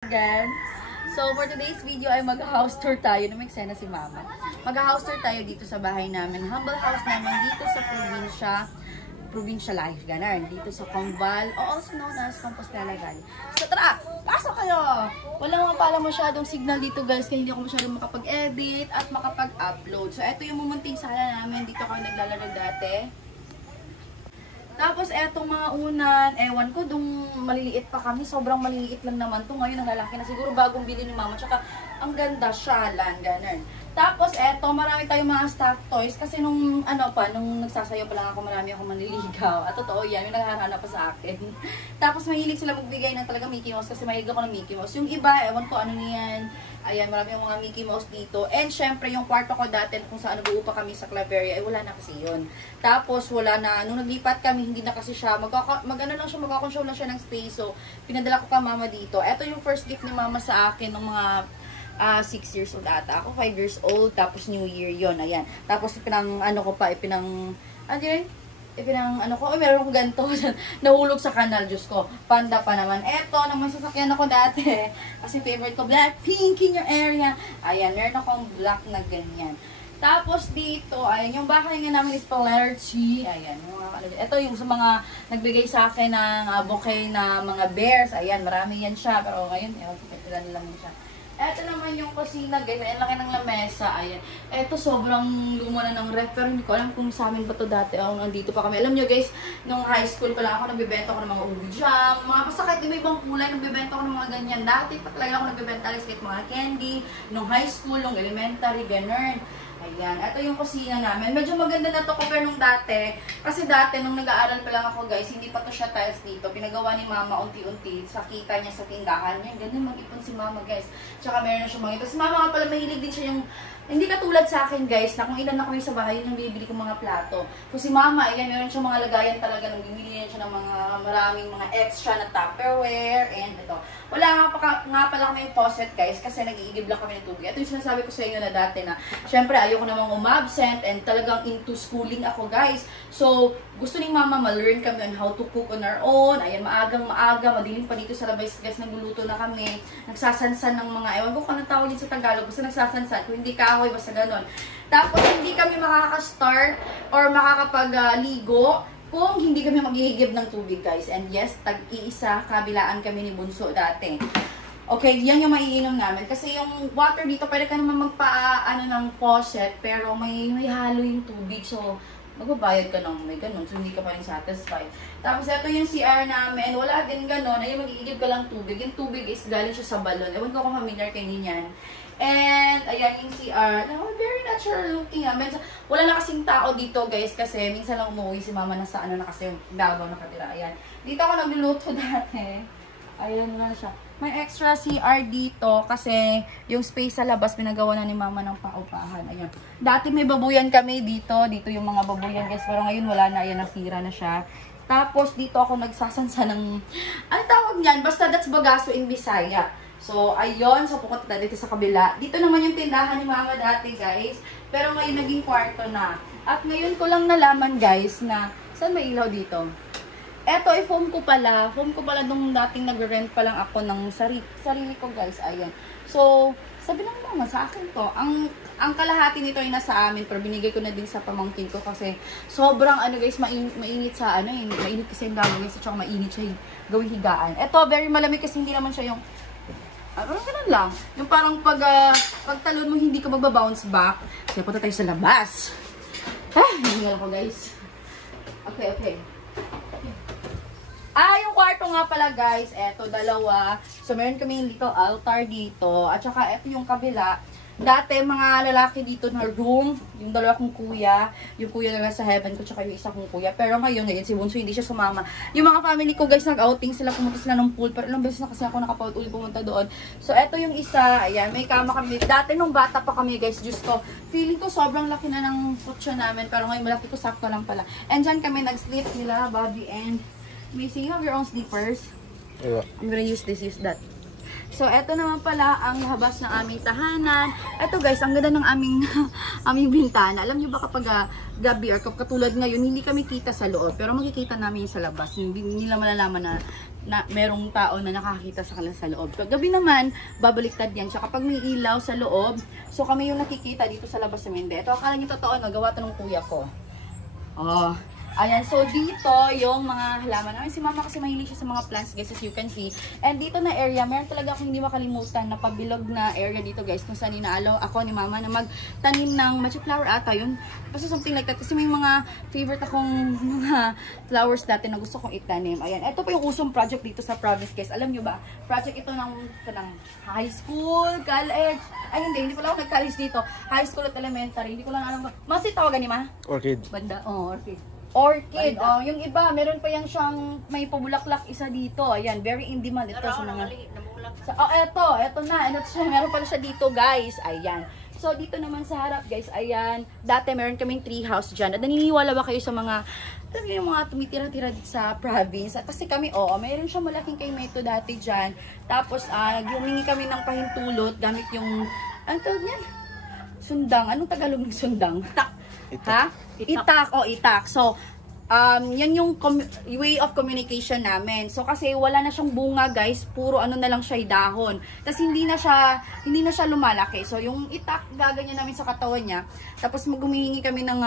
Again. So, for today's video ay mag-house tour tayo. Namiksena si Mama. Mag-house tour tayo dito sa bahay namin. Humble house namin dito sa Provincia Life, ganun. Dito sa Conval, o also known as Compostela Valley. So, tara! Pasok kayo! Wala nga pala masyadong signal dito, guys, kaya hindi ako masyadong makapag-edit at makapag-upload. So, eto yung mumunting sala namin. Dito kami naglalaro dati. Tapos, etong mga unan, ewan ko, dung maliliit pa kami. Sobrang maliliit lang naman to. Ngayon, ang lalaki na siguro bagong bili ni Mama. Tsaka, ang ganda, syalan, ganun. Tapos, eto, marami tayong mga stuffed toys. Kasi nung, nung nagsasayaw pa lang ako, marami ako manliligaw. At totoo yan, yung naghahanap pa sa akin. Tapos, mahilig sila magbigay ng talaga Mickey Mouse kasi mahilig ako ng Mickey Mouse. Yung iba, ewan ko, ano niyan. Ayan, marami yung mga Mickey Mouse dito. And, syempre, yung kwarto ko dati, kung saan nag-uupa kami sa Claveria, ay wala na kasi yun. Tapos, wala na. Nung naglipat kami, hindi na kasi siya. Magkakonsole lang siya ng space. So, pinadala ko pa Mama dito. Ito yung first gift ni Mama sa akin ng mga 6 years old ata. Ako 5 years old. Tapos New Year yon. Ayan. Tapos meron akong ganito. Nahulog sa kanal. Diyos ko. Panda pa naman. Eto, naman sasakyan ako dati. Kasi favorite ko, black pink in your area. Ayan, meron akong black na ganyan. Tapos dito, ayan, yung bahay nga namin is letter G. Ayan, ito yung sa mga nagbigay sa akin ng bouquet na mga bears. Ayan, marami yan siya. Pero ngayon, ilan lang siya. Ito naman yung kusina, guys. Ayan, laki ng lamesa. Ayan. Ito, sobrang luma na ng ref. Pero hindi ko alam kung sa amin ba ito dati. Nandito pa kami. Alam nyo, guys, nung high school pa lang ako, nagbibenta ko ng mga ubi jam. Basta kahit may ibang kulay, nagbibenta ko ng mga ganyan. Dati pa talaga ako nagbibenta kahit mga candy. Nung high school, nung elementary, ganun. Ayan, ito yung kusina namin. Medyo maganda na to compare nung dati. Kasi dati, nung nag-aaral pa lang ako, guys, hindi pa to siya tiles dito. Pinagawa ni Mama unti-unti sa kita niya sa tindahan niya. Ganun mag-ipon si Mama, guys. Tsaka meron na siya mga ito. Si Mama nga pala, mahilig din siya yung, hindi katulad sa akin, guys, na kung ilan na kami sa bahay, yun yung bibili kong mga plato. Kung si Mama, ayan, meron siya mga lagayan talaga. Nung bibili niya siya ng mga maraming mga extra na Tupperware. And ito. Wala nga pala kami yung faucet, guys, kasi nag-iigib lang kami ng tubig. Ito yung sinasabi ko sa inyo na dati na, syempre, ayoko namang umabsent and talagang into schooling ako, guys. So, gusto ni Mama ma-learn kami on how to cook on our own. Ayan, maaga, madilim pa dito sa labay, guys, nagluluto na kami. Nagsasansan ng mga, ewan ko kung anong tawag dito sa Tagalog, basta nagsasansan, kung hindi kahoy, basta ganon. Tapos, hindi kami makaka-start or makakapag-ligo kung hindi kami maghihigib ng tubig, guys. And yes, tag-iisa, kabilaan kami ni Bunso dati. Okay, yan yung maiinom namin. Kasi yung water dito, pwede ka naman ng faucet, pero may halo yung tubig. So, magbabayad ka ng may ganun. So, hindi ka pa rin satisfied. Tapos, ito yung CR namin. Wala din ganun. Ayun, mag-iigib ka lang tubig. Yung tubig is galing siya sa balon. Ewan ko kung familiar kayo niyan. And, ayan yung CR. Very natural looking. Wala na kasing tao dito, guys. Kasi, minsan lang umuwi si Mama na sa na kasi Davao nakatira. Ayan. Dito ako nagluluto dati. Ayan na siya. May extra CR dito kasi yung space sa labas pinagawa na ni Mama ng paupahan. Ayan. Dati may babuyan kami dito. Dito yung mga babuyan, guys. Pero ngayon wala na. Ayan, nasira na siya. Tapos dito ako nagsasansa ng, ano tawag niyan? Basta that's bagaso in Bisaya. So, ayun. So, pupunta na dito sa kabila. Dito naman yung tindahan ni Mama dati, guys. Pero ngayon naging kwarto na. At ngayon ko lang nalaman, guys, na saan may ilaw dito? Eto, foam ko pala. Foam ko pala nung dating nag-rent pa lang ako ng sarili ko, guys. Ayan. So, sabi lang Mama, sa akin to. Ang kalahati nito ay nasa amin, pero binigay ko na din sa pamangkin ko kasi sobrang, guys, mainit sa, mainit kasi yung dami, guys, at saka mainit siya gawing higaan. Eto, very malamig kasi hindi naman siya yung, parang ganun lang. Yung parang pagtalon mo, hindi ka magbabounce back. Kaya punta tayo sa labas. Hingal ako, guys. Okay. Yung kwarto nga pala, guys, eto, dalawa. So, meron kami yung little altar dito. At saka, eto yung kabila. Dati, mga lalaki dito na room. Yung dalawa kong kuya. Yung kuya na sa heaven ko, tsaka yung isa kong kuya. Pero ngayon, si Bunso, hindi siya sumama. Yung mga family ko, guys, nag-outing sila. Pumunta sila ng pool. Pero ilang beses na kasi ako nakapag-uli pumunta doon. So, eto yung isa. Ayan, may kama kami. Dati, nung bata pa kami, guys, just ko. Feeling ko sobrang laki na ng futsya namin. Pero ngayon, malaki ko, sakto lang pala. And dyan kami nag-sleep nila, Bobby and Missy. You have your own sleepers? Yeah. I'm gonna use that. So, eto naman pala ang labas ng aming tahanan. Eto, guys, ang ganda ng aming bintana. Alam niyo ba kapag gabi or katulad ngayon, hindi kami kita sa loob. Pero makikita namin sa labas. Hindi nila malalaman na na merong tao na nakakita sa kanila sa loob. Gabi naman, babaliktad yan siya kapag may ilaw sa loob. So kami yung nakikita dito sa labas sa Mende. Ito akala niyo totoo, nagawa to ng kuya ko. Oh. Ayan, so dito yung mga halaman namin. Si mama kasi mahilig siya sa mga plants guys, as you can see. And dito na area, meron talaga akong hindi makalimutan na pabilog na area dito guys, kung saan inaalaw ako ni mama na magtanim ng magic flower ata yun. Basta something like that. Kasi may mga favorite akong mga flowers dati na gusto kong itanim. Ayan, ito pa yung usong project dito sa province guys. Alam nyo ba, project ito ng high school, college. Ay hindi pala ako nag-college dito. High school at elementary. Hindi ko lang alam. Mas tawagan ni ma? Orchid. Banda, oh, orchid. Orchid. Oh, yung iba, meron pa yan siyang may pabulaklak isa dito. Ayan, very in demand ito sa mga... eto na. Meron pala siya dito, guys. Ayan. So, dito naman sa harap, guys, ayan. Dati, meron kaming tree house dyan. At naniniwala ba kayo sa mga, alam niyo, yung mga tumitira-tira sa province? Kasi kami, meron siyang malaking kaymeto dati dyan. Tapos, humingi kami ng pahintulot gamit yung, ano tawag niyan? Sundang. Anong Tagalog ng sundang? Ha? Itak. So, yan yung way of communication namin. So, kasi wala na siyang bunga, guys. Puro ano na lang siya dahon. Tapos, hindi na siya lumalaki. So, yung itak, gaganyan namin sa katawan niya. Tapos, maghumingi kami ng,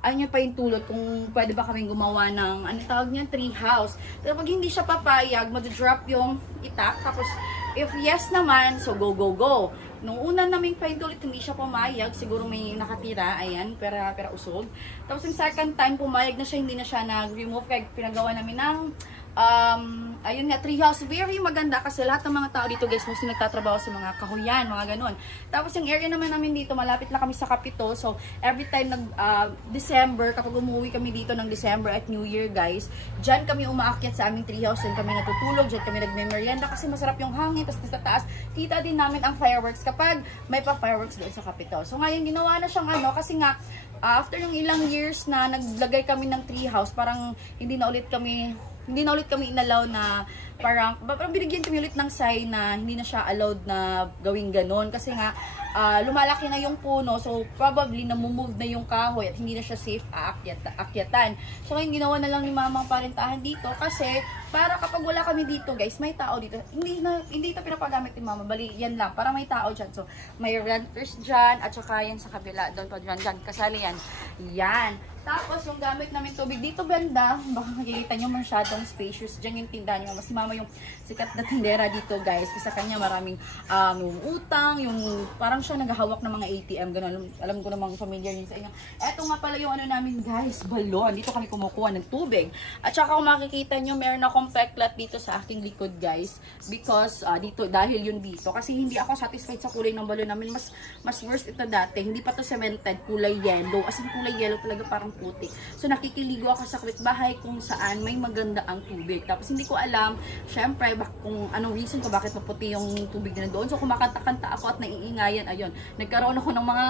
ayun pa yung tulot kung pwede ba kaming gumawa ng, ano tawag niya, tree house. Pero pag hindi siya papayag, mag-drop yung itak. Tapos, if yes naman, so go. Nung una naming pahintulit, hindi siya pumayag. Siguro may nakatira. Ayan, pera usog. Tapos yung second time, pumayag na siya. Hindi na siya nag-remove. Kaya pinagawa namin ng, ayun nga, treehouse. Very maganda kasi lahat ng mga tao dito, guys, mostly nagtatrabaho sa mga kahoyan, mga ganun. Tapos yung area naman namin dito, malapit na kami sa Capitol. So, every time December, kapag umuwi kami dito ng December at New Year, guys, dyan kami umaakyat sa aming treehouse. Dyan kami natutulog, dyan kami nagme-merienda kasi masarap yung hangin. Tapos sa taas, kita din namin ang fireworks kapag may pa-fireworks doon sa Capitol. So, ngayon, ginawa na siyang kasi nga, after yung ilang years na naglagay kami ng treehouse, parang hindi na ulit kami inalaw na parang binigyan kami ulit ng sign na hindi na siya allowed na gawing ganon kasi nga lumalaki na yung puno, so probably namumove na yung kahoy at hindi na siya safe aakyatan. So ngayon ginawa na lang ni mamang parintahan dito kasi para kapag wala kami dito, guys, may tao dito. Hindi ito pinapagamit ni mama, bali yan lang para may tao dyan. So may renters dyan at saka yan sa kabila doon pa dyan kasali yan. Tapos, yung gamit namin tubig dito, banda, baka makikita nyo masyadong spacious. Diyan yung tindahan niyo. Mas mama yung sikat na tindera dito, guys. Kasi sa kanya maraming yung utang, yung parang siya naghahawak ng mga ATM. Ganun. Alam ko namang familiar yun sa inyo. Eto nga pala yung ano namin, guys, balon. Dito kami kumukuha ng tubig. At saka kung makikita nyo, meron akong peklat dito sa aking likod, guys. Because, dito, dahil yun dito. Kasi hindi ako satisfied sa kulay ng balon namin. Mas worst ito dati. Hindi pa to cemented, kulay yellow. As in, kulay yellow talaga, parang puti. So, nakikiligo ako sa kapitbahay kung saan may maganda ang tubig. Tapos, hindi ko alam, syempre, kung anong reason ko bakit maputi yung tubig na doon. So, kumakanta-kanta ako at naiingayan. Ayun, nagkaroon ako ng mga,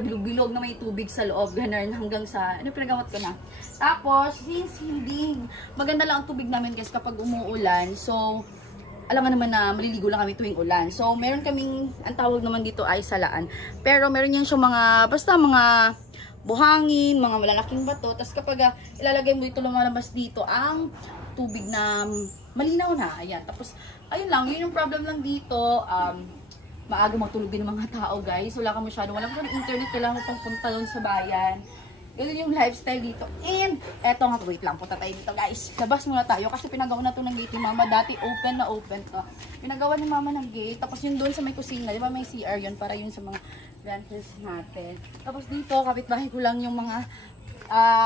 bilog-bilog na may tubig sa loob. Ganun, hanggang sa, pinagamot ko na. Tapos, since hindi, maganda lang ang tubig namin, guys, kapag umuulan. So, alam nga naman na maliligo lang kami tuwing ulan. So, meron kaming, ang tawag naman dito ay salaan. Pero, meron yan siyang mga, basta mga buhangin, mga malalaking bato. Tapos kapag ilalagay mo dito, lumalabas dito ang tubig na malinaw na. Ayan. Tapos, ayun lang. Yun yung problem lang dito. Maaga matulog din ng mga tao, guys. Wala ka masyado. Wala ka ng internet. Kailangan mo pang punta doon sa bayan. Ganun yung lifestyle dito. And, eto nga, wait lang. Punta tayo dito, guys. Labas muna tayo. Kasi pinagawa na to ng gate ni mama. Dati open na open to. Pinagawa ni mama ng gate. Tapos yun doon sa may kusina. Di ba may CR yun? Para yun sa mga renters natin. Tapos dito, kapitbahay ko lang yung mga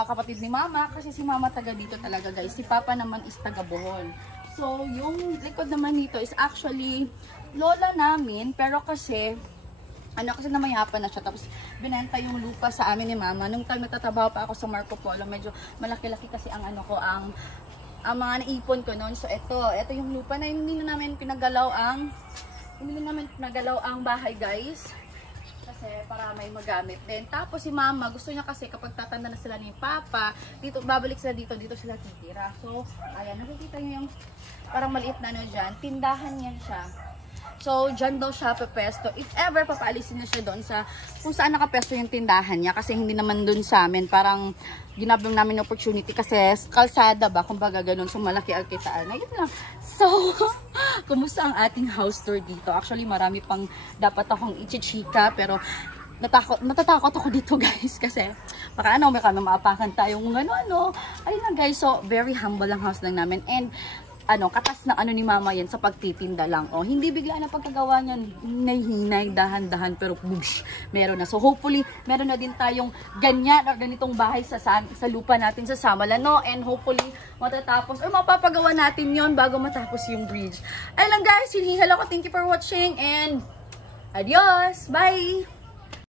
kapatid ni mama. Kasi si mama taga dito talaga, guys. Si papa naman is taga Bohol. So, yung likod naman dito is actually lola namin. Pero kasi kasi namayapan na siya. Tapos, binenta yung lupa sa amin ni mama. Nung time nagtatrabaho pa ako sa Marco Polo, medyo malaki-laki kasi ang ang mga naipon ko noon. So, ito yung lupa na hindi na namin pinagalaw ang bahay, guys. Kasi para may magamit din. Tapos si mama, gusto niya kasi kapag tatanda na sila ni papa, dito, babalik sila dito sila titira. So, ayan, nakikita niyo yung parang maliit na dyan. Tindahan yan siya. So, dyan daw siya pepesto. If ever, papaalisin na siya doon sa kung saan nakapesto yung tindahan niya. Kasi hindi naman doon sa amin. Parang ginabang namin opportunity kasi kalsada ba, kumbaga ganun. So, malaki ang kitaan. Ayun lang. So, kumusta ang ating house tour dito? Actually, marami pang dapat akong ichichika. Pero, natatakot ako dito guys kasi baka may kami maapakan tayo kung ano. Ayun lang guys, so very humble ang house lang namin and katas ng ni mama yan sa pagtitinda lang. Hindi bigla na pagkagawa niyan, hinay-hinay, dahan-dahan, pero boosh, meron na. So hopefully, meron na din tayong ganyan or ganitong bahay sa lupa natin sa Samalan, no? And hopefully, matatapos or mapapagawa natin yon bago matapos yung bridge. Ayun lang guys, hinihal ako. Thank you for watching and adios! Bye!